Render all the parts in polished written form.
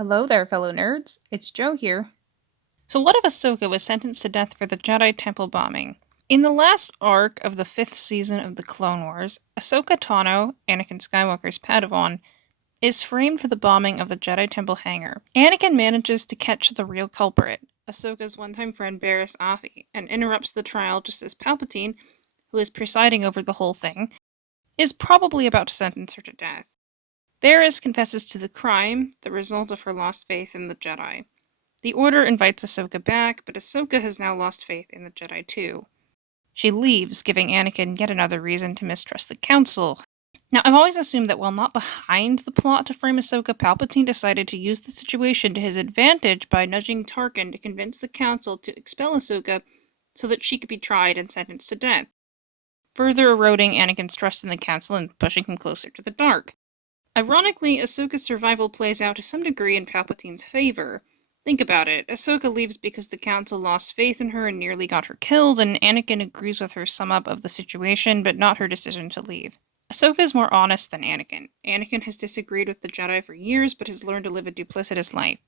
Hello there, fellow nerds. It's Joe here. So what if Ahsoka was sentenced to death for the Jedi Temple bombing? In the last arc of the 5th season of the Clone Wars, Ahsoka Tano, Anakin Skywalker's Padawan, is framed for the bombing of the Jedi Temple hangar. Anakin manages to catch the real culprit, Ahsoka's one-time friend Barriss Offee, and interrupts the trial just as Palpatine, who is presiding over the whole thing, is probably about to sentence her to death. Barriss confesses to the crime, the result of her lost faith in the Jedi. The Order invites Ahsoka back, but Ahsoka has now lost faith in the Jedi too. She leaves, giving Anakin yet another reason to mistrust the Council. Now, I've always assumed that while not behind the plot to frame Ahsoka, Palpatine decided to use the situation to his advantage by nudging Tarkin to convince the Council to expel Ahsoka so that she could be tried and sentenced to death, further eroding Anakin's trust in the Council and pushing him closer to the dark. Ironically, Ahsoka's survival plays out to some degree in Palpatine's favor. Think about it, Ahsoka leaves because the Council lost faith in her and nearly got her killed, and Anakin agrees with her sum up of the situation, but not her decision to leave. Ahsoka is more honest than Anakin. Anakin has disagreed with the Jedi for years, but has learned to live a duplicitous life.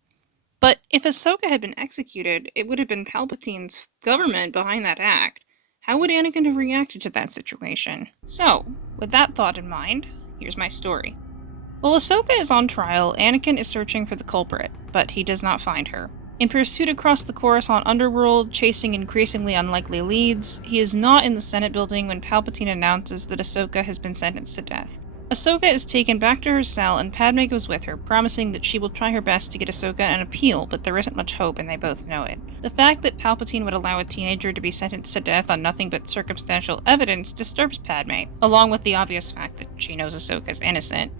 But if Ahsoka had been executed, it would have been Palpatine's government behind that act. How would Anakin have reacted to that situation? So, with that thought in mind, here's my story. While Ahsoka is on trial, Anakin is searching for the culprit, but he does not find her. In pursuit across the Coruscant underworld, chasing increasingly unlikely leads, he is not in the Senate building when Palpatine announces that Ahsoka has been sentenced to death. Ahsoka is taken back to her cell and Padme goes with her, promising that she will try her best to get Ahsoka an appeal, but there isn't much hope and they both know it. The fact that Palpatine would allow a teenager to be sentenced to death on nothing but circumstantial evidence disturbs Padme, along with the obvious fact that she knows Ahsoka is innocent.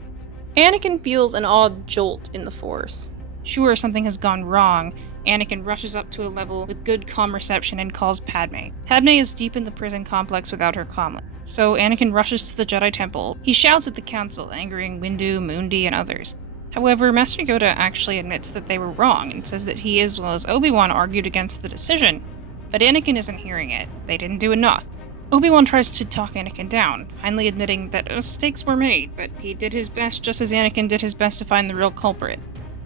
Anakin feels an odd jolt in the Force. Sure, something has gone wrong. Anakin rushes up to a level with good comm reception and calls Padme. Padme is deep in the prison complex without her comlink, so Anakin rushes to the Jedi Temple. He shouts at the Council, angering Windu, Mundi, and others. However, Master Yoda actually admits that they were wrong and says that he as well as Obi-Wan argued against the decision, but Anakin isn't hearing it. They didn't do enough. Obi-Wan tries to talk Anakin down, finally admitting that mistakes were made, but he did his best just as Anakin did his best to find the real culprit.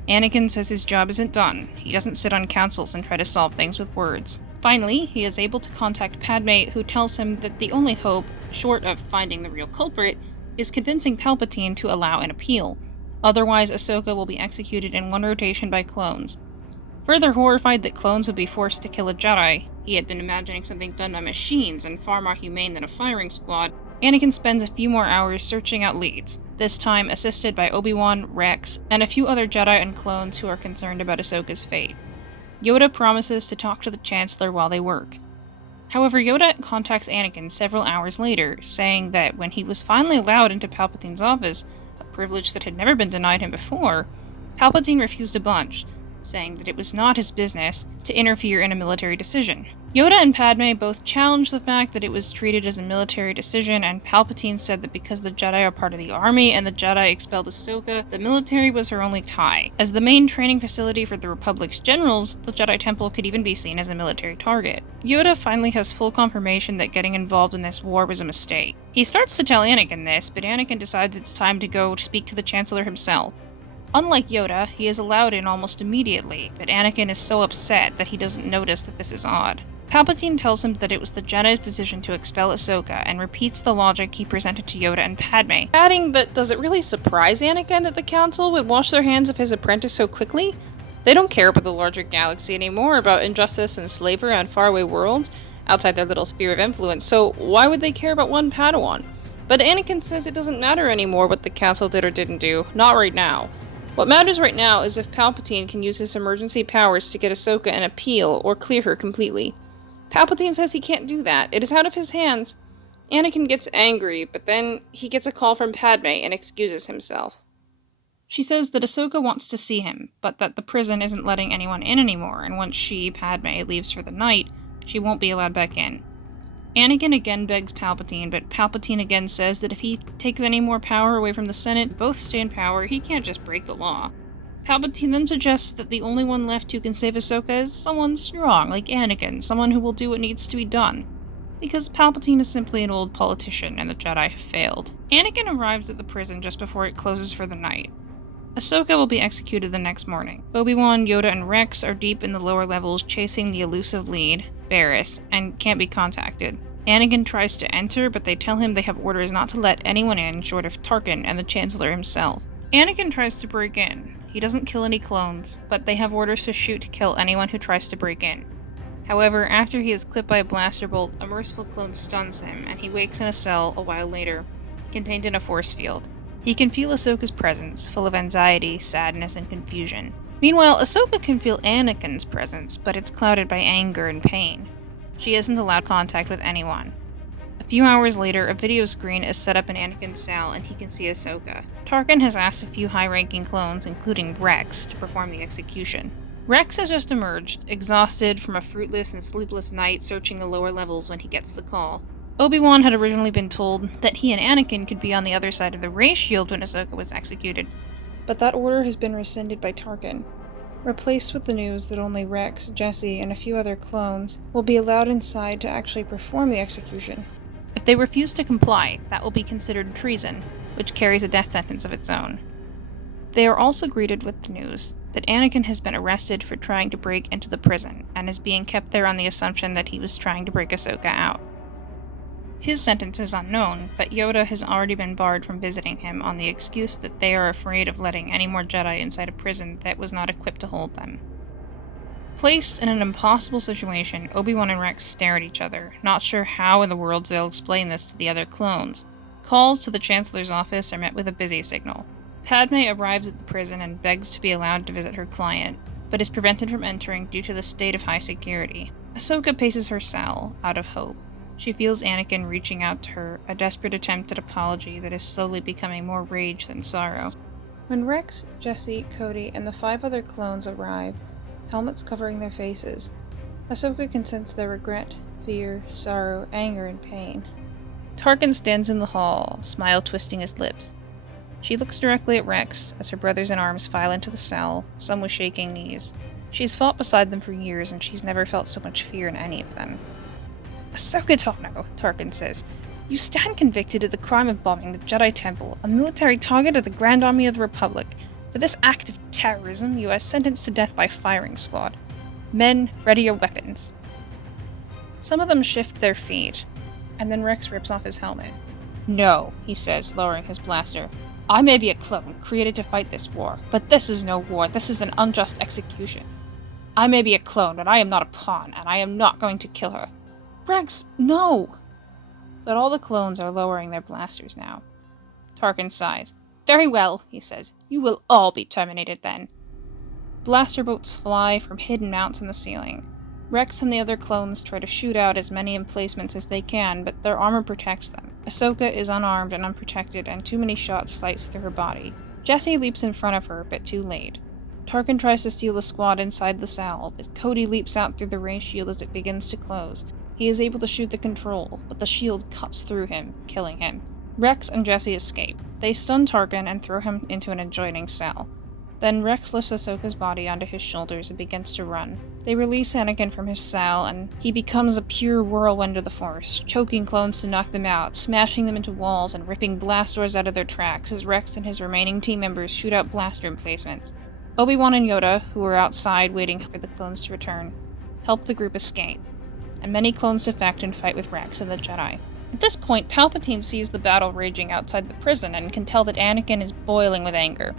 Anakin says his job isn't done. He doesn't sit on councils and try to solve things with words. Finally, he is able to contact Padme, who tells him that the only hope, short of finding the real culprit, is convincing Palpatine to allow an appeal. Otherwise, Ahsoka will be executed in one rotation by clones. Further horrified that clones would be forced to kill a Jedi, he had been imagining something done by machines and far more humane than a firing squad, Anakin spends a few more hours searching out leads, this time assisted by Obi-Wan, Rex, and a few other Jedi and clones who are concerned about Ahsoka's fate. Yoda promises to talk to the Chancellor while they work. However, Yoda contacts Anakin several hours later, saying that when he was finally allowed into Palpatine's office, a privilege that had never been denied him before, Palpatine refused a bunch, saying that it was not his business to interfere in a military decision. Yoda and Padme both challenged the fact that it was treated as a military decision, and Palpatine said that because the Jedi are part of the army and the Jedi expelled Ahsoka, the military was her only tie. As the main training facility for the Republic's generals, the Jedi Temple could even be seen as a military target. Yoda finally has full confirmation that getting involved in this war was a mistake. He starts to tell Anakin this, but Anakin decides it's time to go speak to the Chancellor himself. Unlike Yoda, he is allowed in almost immediately, but Anakin is so upset that he doesn't notice that this is odd. Palpatine tells him that it was the Jedi's decision to expel Ahsoka, and repeats the logic he presented to Yoda and Padme, adding that does it really surprise Anakin that the Council would wash their hands of his apprentice so quickly? They don't care about the larger galaxy anymore, about injustice and slavery on faraway worlds, outside their little sphere of influence, so why would they care about one Padawan? But Anakin says it doesn't matter anymore what the Council did or didn't do, not right now. What matters right now is if Palpatine can use his emergency powers to get Ahsoka an appeal or clear her completely. Palpatine says he can't do that. It is out of his hands. Anakin gets angry, but then he gets a call from Padme and excuses himself. She says that Ahsoka wants to see him, but that the prison isn't letting anyone in anymore, and once she, Padme, leaves for the night, she won't be allowed back in. Anakin again begs Palpatine, but Palpatine again says that if he takes any more power away from the Senate, both stay in power, he can't just break the law. Palpatine then suggests that the only one left who can save Ahsoka is someone strong, like Anakin, someone who will do what needs to be done. Because Palpatine is simply an old politician and the Jedi have failed. Anakin arrives at the prison just before it closes for the night. Ahsoka will be executed the next morning. Obi-Wan, Yoda, and Rex are deep in the lower levels chasing the elusive lead, Barriss, and can't be contacted. Anakin tries to enter, but they tell him they have orders not to let anyone in short of Tarkin and the Chancellor himself. Anakin tries to break in. He doesn't kill any clones, but they have orders to shoot to kill anyone who tries to break in. However, after he is clipped by a blaster bolt, a merciful clone stuns him, and he wakes in a cell a while later, contained in a force field. He can feel Ahsoka's presence, full of anxiety, sadness, and confusion. Meanwhile, Ahsoka can feel Anakin's presence, but it's clouded by anger and pain. She isn't allowed contact with anyone. A few hours later, a video screen is set up in Anakin's cell and he can see Ahsoka. Tarkin has asked a few high-ranking clones, including Rex, to perform the execution. Rex has just emerged, exhausted from a fruitless and sleepless night searching the lower levels when he gets the call. Obi-Wan had originally been told that he and Anakin could be on the other side of the ray shield when Ahsoka was executed, but that order has been rescinded by Tarkin, replaced with the news that only Rex, Jesse, and a few other clones will be allowed inside to actually perform the execution. If they refuse to comply, that will be considered treason, which carries a death sentence of its own. They are also greeted with the news that Anakin has been arrested for trying to break into the prison, and is being kept there on the assumption that he was trying to break Ahsoka out. His sentence is unknown, but Yoda has already been barred from visiting him on the excuse that they are afraid of letting any more Jedi inside a prison that was not equipped to hold them. Placed in an impossible situation, Obi-Wan and Rex stare at each other, not sure how in the world they'll explain this to the other clones. Calls to the Chancellor's office are met with a busy signal. Padme arrives at the prison and begs to be allowed to visit her client, but is prevented from entering due to the state of high security. Ahsoka paces her cell, out of hope. She feels Anakin reaching out to her, a desperate attempt at apology that is slowly becoming more rage than sorrow. When Rex, Jesse, Cody, and the 5 other clones arrive, helmets covering their faces, Ahsoka can sense their regret, fear, sorrow, anger, and pain. Tarkin stands in the hall, smile twisting his lips. She looks directly at Rex as her brothers in arms file into the cell, some with shaking knees. She's fought beside them for years, and she's never felt so much fear in any of them. Ahsoka Tano, Tarkin says, you stand convicted of the crime of bombing the Jedi Temple, a military target of the Grand Army of the Republic. For this act of terrorism, you are sentenced to death by firing squad. Men, ready your weapons. Some of them shift their feet, and then Rex rips off his helmet. No, he says, lowering his blaster. I may be a clone, created to fight this war, but this is no war, this is an unjust execution. I may be a clone, but I am not a pawn, and I am not going to kill her. Rex, no! But all the clones are lowering their blasters now. Tarkin sighs. Very well, he says. You will all be terminated then. Blaster bolts fly from hidden mounts in the ceiling. Rex and the other clones try to shoot out as many emplacements as they can, but their armor protects them. Ahsoka is unarmed and unprotected, and too many shots slice through her body. Jesse leaps in front of her, but too late. Tarkin tries to steal the squad inside the cell, but Cody leaps out through the ray shield as it begins to close. He is able to shoot the control, but the shield cuts through him, killing him. Rex and Jesse escape. They stun Tarkin and throw him into an adjoining cell. Then Rex lifts Ahsoka's body onto his shoulders and begins to run. They release Anakin from his cell, and he becomes a pure whirlwind of the Force, choking clones to knock them out, smashing them into walls, and ripping blast doors out of their tracks as Rex and his remaining team members shoot out blaster emplacements. Obi-Wan and Yoda, who are outside waiting for the clones to return, help the group escape, and many clones defect and fight with Rex and the Jedi. At this point, Palpatine sees the battle raging outside the prison and can tell that Anakin is boiling with anger.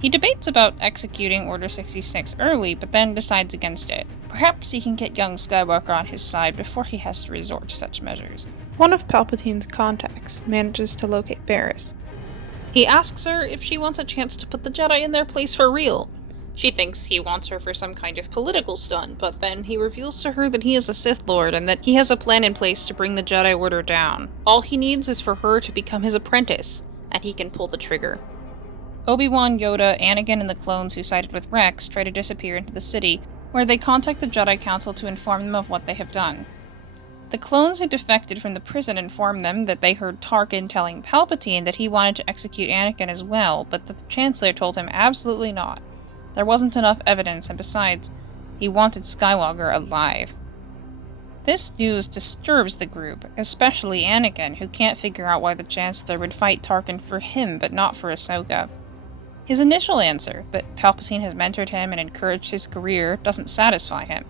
He debates about executing Order 66 early, but then decides against it. Perhaps he can get young Skywalker on his side before he has to resort to such measures. One of Palpatine's contacts manages to locate Barriss. He asks her if she wants a chance to put the Jedi in their place for real. She thinks he wants her for some kind of political stunt, but then he reveals to her that he is a Sith Lord and that he has a plan in place to bring the Jedi Order down. All he needs is for her to become his apprentice, and he can pull the trigger. Obi-Wan, Yoda, Anakin, and the clones who sided with Rex try to disappear into the city, where they contact the Jedi Council to inform them of what they have done. The clones who defected from the prison inform them that they heard Tarkin telling Palpatine that he wanted to execute Anakin as well, but that the Chancellor told him absolutely not. There wasn't enough evidence, and besides, he wanted Skywalker alive. This news disturbs the group, especially Anakin, who can't figure out why the Chancellor would fight Tarkin for him but not for Ahsoka. His initial answer, that Palpatine has mentored him and encouraged his career, doesn't satisfy him.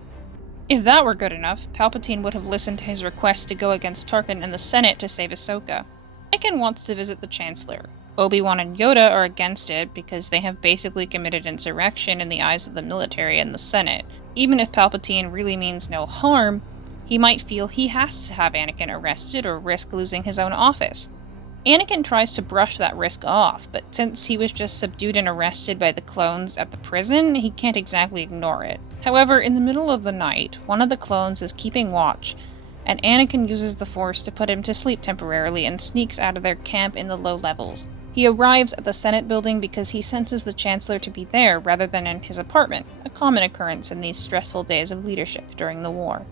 If that were good enough, Palpatine would have listened to his request to go against Tarkin and the Senate to save Ahsoka. Anakin wants to visit the Chancellor. Obi-Wan and Yoda are against it because they have basically committed insurrection in the eyes of the military and the Senate. Even if Palpatine really means no harm, he might feel he has to have Anakin arrested or risk losing his own office. Anakin tries to brush that risk off, but since he was just subdued and arrested by the clones at the prison, he can't exactly ignore it. However, in the middle of the night, one of the clones is keeping watch, and Anakin uses the Force to put him to sleep temporarily and sneaks out of their camp in the low levels. He arrives at the Senate building because he senses the Chancellor to be there rather than in his apartment, a common occurrence in these stressful days of leadership during the war.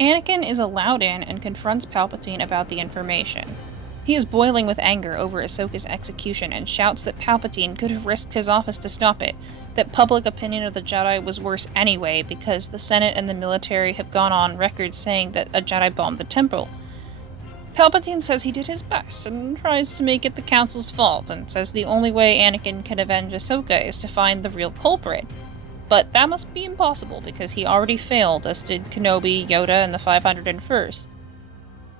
Anakin is allowed in and confronts Palpatine about the information. He is boiling with anger over Ahsoka's execution and shouts that Palpatine could have risked his office to stop it, that public opinion of the Jedi was worse anyway because the Senate and the military have gone on record saying that a Jedi bombed the temple. Palpatine says he did his best and tries to make it the Council's fault and says the only way Anakin can avenge Ahsoka is to find the real culprit. But that must be impossible because he already failed, as did Kenobi, Yoda, and the 501st.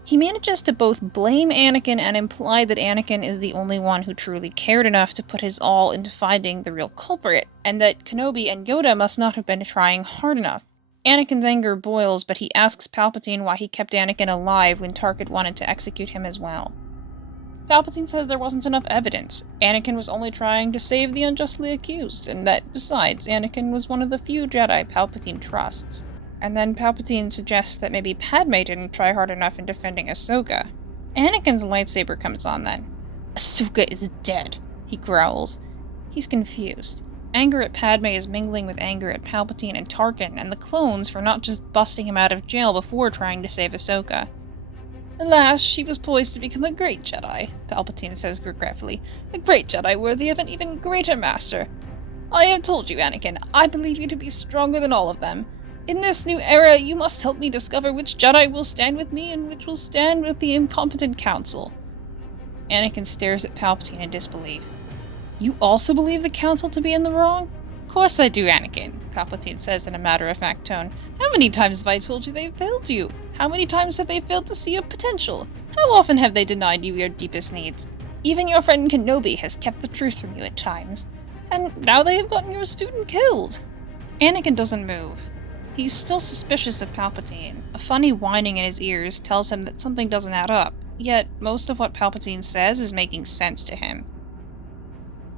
He manages to both blame Anakin and imply that Anakin is the only one who truly cared enough to put his all into finding the real culprit, and that Kenobi and Yoda must not have been trying hard enough. Anakin's anger boils, but he asks Palpatine why he kept Anakin alive when Tarkin wanted to execute him as well. Palpatine says there wasn't enough evidence. Anakin was only trying to save the unjustly accused, and that, besides, Anakin was one of the few Jedi Palpatine trusts. And then Palpatine suggests that maybe Padme didn't try hard enough in defending Ahsoka. Anakin's lightsaber comes on then. "Ahsoka is dead," he growls. He's confused. Anger at Padme is mingling with anger at Palpatine and Tarkin and the clones for not just busting him out of jail before trying to save Ahsoka. "Alas, she was poised to become a great Jedi," Palpatine says regretfully. "A great Jedi worthy of an even greater master. I have told you, Anakin, I believe you to be stronger than all of them. In this new era, you must help me discover which Jedi will stand with me and which will stand with the incompetent Council." Anakin stares at Palpatine in disbelief. "You also believe the Council to be in the wrong?" "Of course I do, Anakin," Palpatine says in a matter-of-fact tone. "How many times have I told you they've failed you? How many times have they failed to see your potential? How often have they denied you your deepest needs? Even your friend Kenobi has kept the truth from you at times. And now they have gotten your student killed." Anakin doesn't move. He's still suspicious of Palpatine. A funny whining in his ears tells him that something doesn't add up, yet most of what Palpatine says is making sense to him.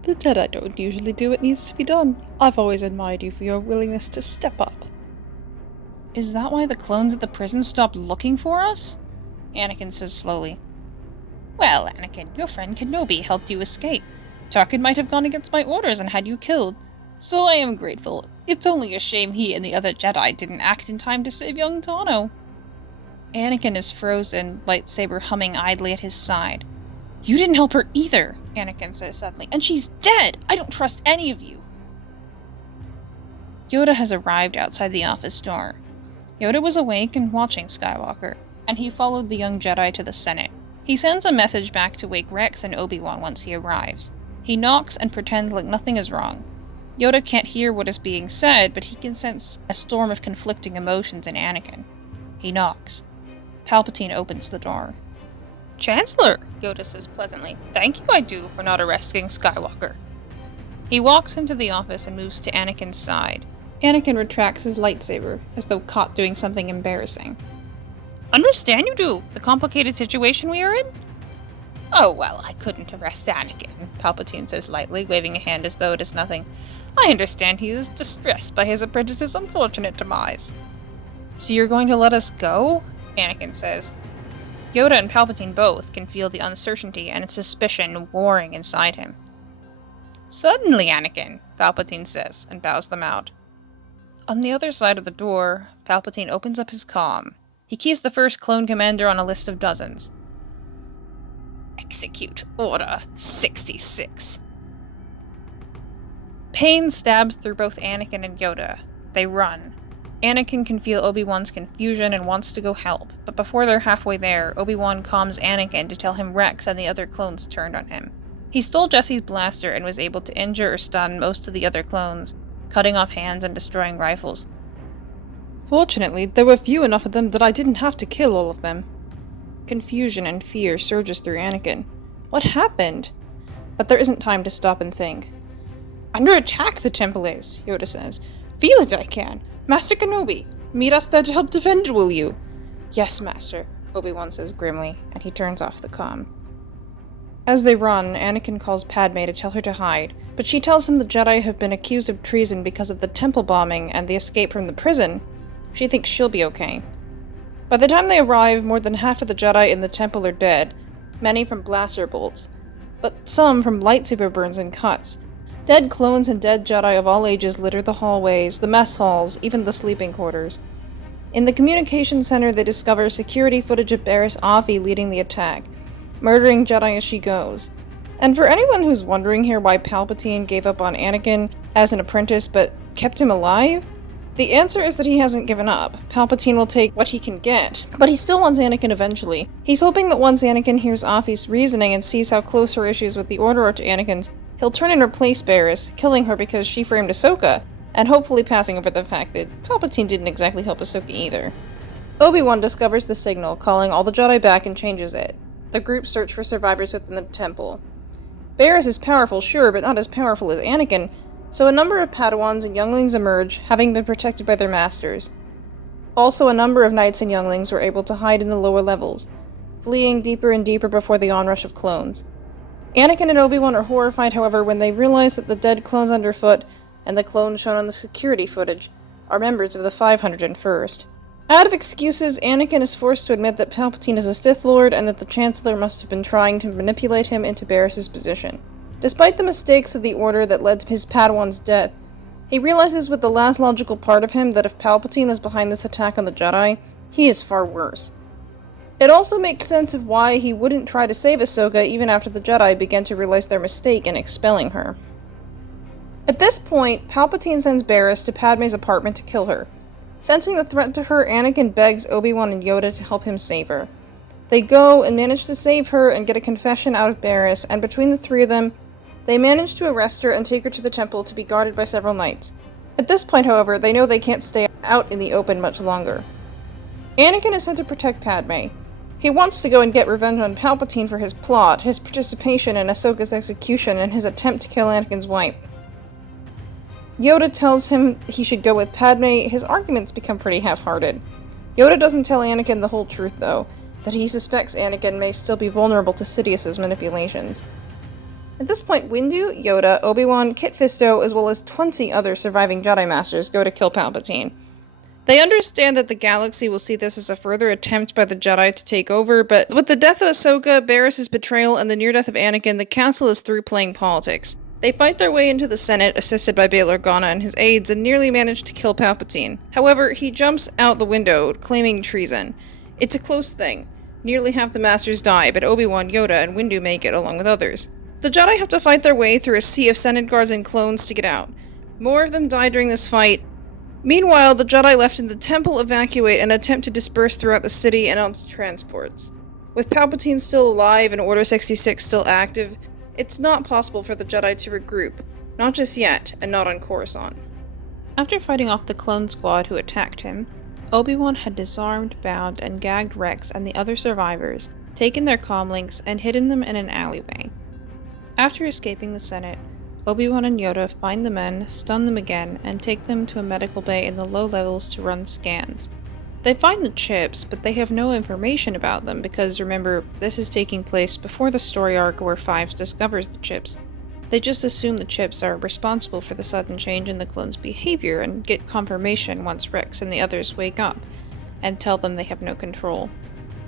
"The Jedi don't usually do what needs to be done. I've always admired you for your willingness to step up." "Is that why the clones at the prison stopped looking for us?" Anakin says slowly. "Well, Anakin, your friend Kenobi helped you escape. Tarkin might have gone against my orders and had you killed. So I am grateful. It's only a shame he and the other Jedi didn't act in time to save young Tano." Anakin is frozen, lightsaber humming idly at his side. "You didn't help her either," Anakin says suddenly, "and she's dead! I don't trust any of you!" Yoda has arrived outside the office door. Yoda was awake and watching Skywalker, and he followed the young Jedi to the Senate. He sends a message back to wake Rex and Obi-Wan once he arrives. He knocks and pretends like nothing is wrong. Yoda can't hear what is being said, but he can sense a storm of conflicting emotions in Anakin. He knocks. Palpatine opens the door. "Chancellor," Yoda says pleasantly. "Thank you, I do, for not arresting Skywalker." He walks into the office and moves to Anakin's side. Anakin retracts his lightsaber, as though caught doing something embarrassing. "Understand you do, the complicated situation we are in?" "Oh, well, I couldn't arrest Anakin," Palpatine says lightly, waving a hand as though it is nothing. "I understand he is distressed by his apprentice's unfortunate demise." "So you're going to let us go?" Anakin says. Yoda and Palpatine both can feel the uncertainty and suspicion warring inside him. "Certainly, Anakin," Palpatine says, and bows them out. On the other side of the door, Palpatine opens up his comm. He keys the first clone commander on a list of dozens. "Execute Order 66. Pain stabs through both Anakin and Yoda. They run. Anakin can feel Obi-Wan's confusion and wants to go help, but before they're halfway there, Obi-Wan calms Anakin to tell him Rex and the other clones turned on him. He stole Jesse's blaster and was able to injure or stun most of the other clones, cutting off hands and destroying rifles. Fortunately, there were few enough of them that I didn't have to kill all of them. Confusion and fear surges through Anakin. What happened? But there isn't time to stop and think. "Under attack, the temple is," Yoda says. "Feel it, I can. Master Kenobi, meet us there to help defend it, will you?" "Yes, Master," Obi-Wan says grimly, and he turns off the comm. As they run, Anakin calls Padme to tell her to hide, but she tells him the Jedi have been accused of treason because of the temple bombing and the escape from the prison. She thinks she'll be okay. By the time they arrive, more than half of the Jedi in the temple are dead, many from blaster bolts, but some from lightsaber burns and cuts. Dead clones and dead Jedi of all ages litter the hallways, the mess halls, even the sleeping quarters. In the communication center, they discover security footage of Barriss Offee leading the attack, murdering Jedi as she goes. And for anyone who's wondering here why Palpatine gave up on Anakin as an apprentice but kept him alive, the answer is that he hasn't given up. Palpatine will take what he can get, but he still wants Anakin eventually. He's hoping that once Anakin hears Offee's reasoning and sees how close her issues with the Order are to Anakin's, he'll turn and replace Barriss, killing her because she framed Ahsoka, and hopefully passing over the fact that Palpatine didn't exactly help Ahsoka either. Obi-Wan discovers the signal, calling all the Jedi back and changes it. The group search for survivors within the temple. Barriss is powerful, sure, but not as powerful as Anakin, so a number of Padawans and younglings emerge, having been protected by their masters. Also, a number of knights and younglings were able to hide in the lower levels, fleeing deeper and deeper before the onrush of clones. Anakin and Obi-Wan are horrified, however, when they realize that the dead clones underfoot, and the clones shown on the security footage, are members of the 501st. Out of excuses, Anakin is forced to admit that Palpatine is a Sith Lord and that the Chancellor must have been trying to manipulate him into Barriss's position. Despite the mistakes of the Order that led to his Padawan's death, he realizes with the last logical part of him that if Palpatine was behind this attack on the Jedi, he is far worse. It also makes sense of why he wouldn't try to save Ahsoka even after the Jedi began to realize their mistake in expelling her. At this point, Palpatine sends Barriss to Padme's apartment to kill her. Sensing the threat to her, Anakin begs Obi-Wan and Yoda to help him save her. They go and manage to save her and get a confession out of Barriss, and between the three of them, they manage to arrest her and take her to the temple to be guarded by several knights. At this point, however, they know they can't stay out in the open much longer. Anakin is sent to protect Padme. He wants to go and get revenge on Palpatine for his plot, his participation in Ahsoka's execution, and his attempt to kill Anakin's wife. Yoda tells him he should go with Padme. His arguments become pretty half-hearted. Yoda doesn't tell Anakin the whole truth, though, that he suspects Anakin may still be vulnerable to Sidious's manipulations. At this point, Windu, Yoda, Obi-Wan, Kit Fisto, as well as 20 other surviving Jedi Masters go to kill Palpatine. They understand that the galaxy will see this as a further attempt by the Jedi to take over, but with the death of Ahsoka, Barriss' betrayal, and the near-death of Anakin, the Council is through playing politics. They fight their way into the Senate, assisted by Bail Organa and his aides, and nearly manage to kill Palpatine. However, he jumps out the window, claiming treason. It's a close thing. Nearly half the Masters die, but Obi-Wan, Yoda, and Windu make it, along with others. The Jedi have to fight their way through a sea of Senate guards and clones to get out. More of them die during this fight. Meanwhile, the Jedi left in the temple evacuate and attempt to disperse throughout the city and onto transports. With Palpatine still alive and Order 66 still active, it's not possible for the Jedi to regroup. Not just yet, and not on Coruscant. After fighting off the clone squad who attacked him, Obi-Wan had disarmed, bound, and gagged Rex and the other survivors, taken their comlinks, and hidden them in an alleyway. After escaping the Senate, Obi-Wan and Yoda find the men, stun them again, and take them to a medical bay in the low levels to run scans. They find the chips, but they have no information about them because, remember, this is taking place before the story arc where Fives discovers the chips. They just assume the chips are responsible for the sudden change in the clones' behavior and get confirmation once Rex and the others wake up, and tell them they have no control.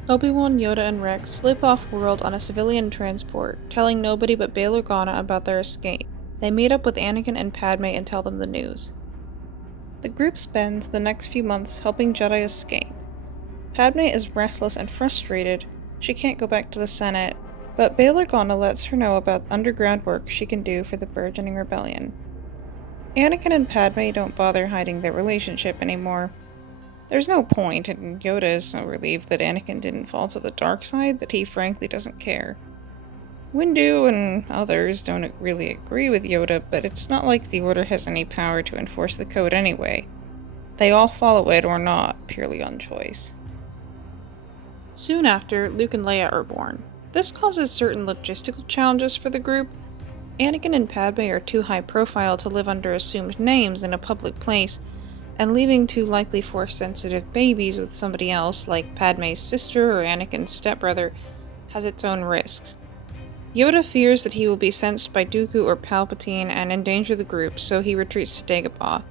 Obi-Wan, Yoda, and Rex slip off-world on a civilian transport, telling nobody but Bail Organa about their escape. They meet up with Anakin and Padme and tell them the news. The group spends the next few months helping Jedi escape. Padme is restless and frustrated. She can't go back to the Senate, but Bail Organa lets her know about underground work she can do for the burgeoning rebellion. Anakin and Padme don't bother hiding their relationship anymore. There's no point, and Yoda is so relieved that Anakin didn't fall to the dark side that he frankly doesn't care. Windu and others don't really agree with Yoda, but it's not like the Order has any power to enforce the code anyway. They all follow it or not, purely on choice. Soon after, Luke and Leia are born. This causes certain logistical challenges for the group. Anakin and Padme are too high profile to live under assumed names in a public place, and leaving two likely Force-sensitive babies with somebody else, like Padme's sister or Anakin's stepbrother, has its own risks. Yoda fears that he will be sensed by Dooku or Palpatine and endanger the group, so he retreats to Dagobah.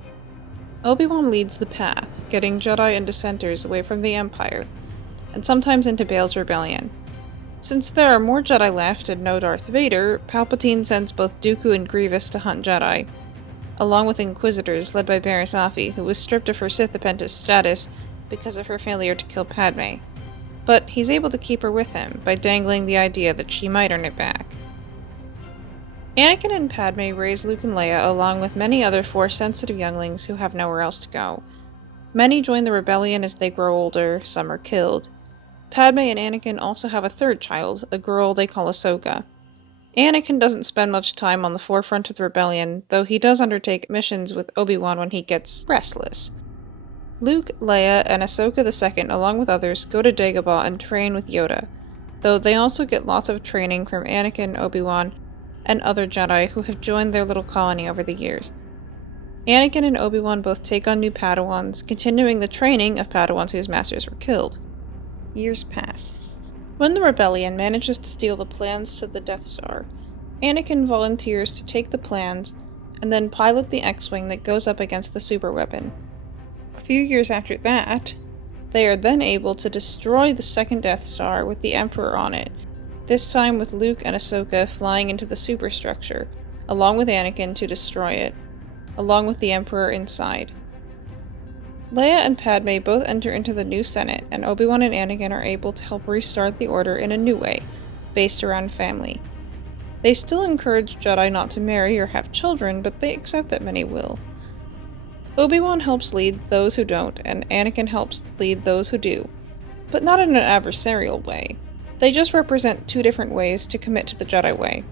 Obi-Wan leads the path, getting Jedi and Dissenters away from the Empire, and sometimes into Bael's rebellion. Since there are more Jedi left and no Darth Vader, Palpatine sends both Dooku and Grievous to hunt Jedi, along with Inquisitors led by Barriss Offee, who was stripped of her Sith Apprentice status because of her failure to kill Padme. But he's able to keep her with him by dangling the idea that she might earn it back. Anakin and Padme raise Luke and Leia along with many other Force-sensitive younglings who have nowhere else to go. Many join the rebellion as they grow older, some are killed. Padme and Anakin also have a third child, a girl they call Ahsoka. Anakin doesn't spend much time on the forefront of the rebellion, though he does undertake missions with Obi-Wan when he gets restless. Luke, Leia, and Ahsoka II, along with others, go to Dagobah and train with Yoda, though they also get lots of training from Anakin, Obi-Wan, and other Jedi who have joined their little colony over the years. Anakin and Obi-Wan both take on new Padawans, continuing the training of Padawans whose masters were killed. Years pass. When the rebellion manages to steal the plans to the Death Star, Anakin volunteers to take the plans and then pilot the X-Wing that goes up against the superweapon. A few years after that, they are then able to destroy the second Death Star with the Emperor on it, this time with Luke and Ahsoka flying into the superstructure, along with Anakin to destroy it, along with the Emperor inside. Leia and Padme both enter into the new Senate, and Obi-Wan and Anakin are able to help restart the Order in a new way, based around family. They still encourage Jedi not to marry or have children, but they accept that many will. Obi-Wan helps lead those who don't, and Anakin helps lead those who do, but not in an adversarial way. They just represent two different ways to commit to the Jedi way.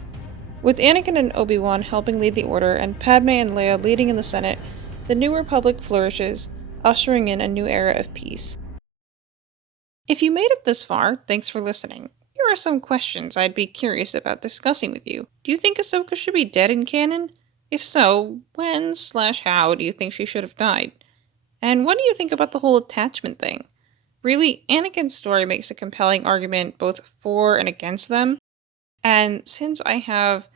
With Anakin and Obi-Wan helping lead the Order, and Padme and Leia leading in the Senate, the New Republic flourishes, ushering in a new era of peace. If you made it this far, thanks for listening. Here are some questions I'd be curious about discussing with you. Do you think Ahsoka should be dead in canon? If so, when/how do you think she should have died? And what do you think about the whole attachment thing? Really, Anakin's story makes a compelling argument both for and against them, and since I have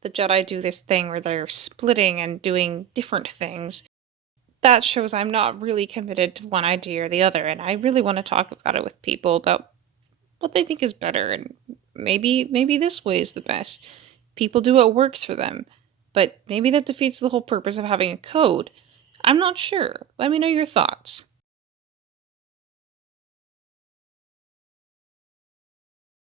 the Jedi do this thing where they're splitting and doing different things, that shows I'm not really committed to one idea or the other, and I really want to talk about it with people about what they think is better, and maybe this way is the best. People do what works for them, but maybe that defeats the whole purpose of having a code. I'm not sure. Let me know your thoughts.